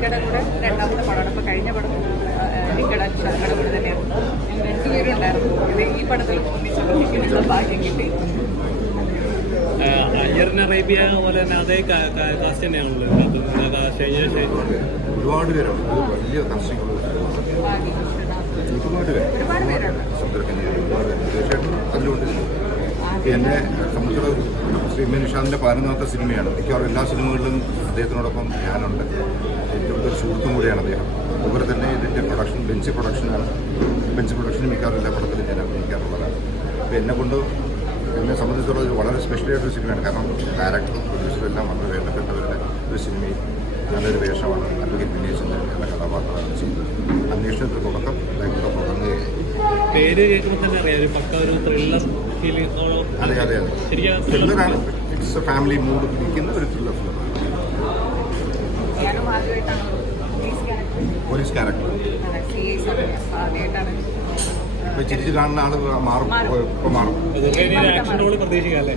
ലിക്കയുടെ കൂടെ രണ്ടാമത്തെ പടമാണ്. അപ്പോൾ കഴിഞ്ഞ പടം ലിക്കയുടെ ശർക്കയുടെ കൂടെ തന്നെയായിരുന്നു. ഞങ്ങൾ രണ്ടുപേരും ഉണ്ടായിരുന്നു. ഇത് ഈ പടത്തിൽ ഒന്നിച്ചുള്ള ഭാഗ്യം കിട്ടി. അയ്യറിന് അറേബ്യ പോലെ തന്നെ അതേ കാസ്റ്റ് തന്നെയാണല്ലോ ഒരുപാട് പേരുണ്ട്. വലിയ കാസ്റ്റിംഗ് ഒരുപാട് പേരുണ്ട്. തീർച്ചയായിട്ടും അതിലുണ്ട്. എന്നെ സംബന്ധിച്ചിടത്തോളം ശ്രീ എം. നിഷാദിൻ്റെ 11ാമത്തെ സിനിമയാണ്. മിക്കവാറും എല്ലാ സിനിമകളിലും അദ്ദേഹത്തിനോടൊപ്പം ഞാനുണ്ട്. ഏറ്റവും ഒരു സുഹൃത്തും കൂടിയാണ് അദ്ദേഹം. അതുപോലെ തന്നെ ഇതിൻ്റെ പ്രൊഡക്ഷൻ ബെഞ്ച് പ്രൊഡക്ഷനാണ്. ബെഞ്ച് പ്രൊഡക്ഷന് മിക്കവാറും എല്ലാ പടത്തിലും ഞാൻ അഭിനയിക്കാറുള്ളതാണ്. അപ്പോൾ എന്നെ സംബന്ധിച്ചിടത്തോളം വളരെ സ്പെഷ്യലായിട്ടൊരു സിനിമയാണ്. കാരണം ഡയറക്ടറും പ്രൊഡ്യൂസറും എല്ലാം വളരെ വേണ്ടപ്പെട്ടവരുടെ ഒരു സിനിമയിൽ നല്ലൊരു വേഷമാണ് അഡ്വക്കേറ്റ് വിനേശൻ്റെ എന്ന കഥാപാത്രമാണ് ചെയ്തത്. അന്വേഷണത്തിൽ തുടക്കം തുടങ്ങുകയായി. പേര് കേൾക്കുമ്പോൾ തന്നെ അറിയാം പക്ക ഒരു ത്രില്ലർ ഫീലിംഗ്. അതെ അതെ അതെ, ത്രില്ലറാണ്. ഇറ്റ്സ് എ ഫാമിലി മൂഡ് പിടിക്കുന്ന ഒരു ത്രില്ലർ ഫിലിമാണ്. പോലീസ് ക്യാരക്ടർ ഇപ്പൊ ചിരിച്ച് കാണുന്ന ആള് മാറും. ഇപ്പൊ മാറും. ആക്ഷൻ റോള് പ്രതീക്ഷിക്കാം അല്ലേ?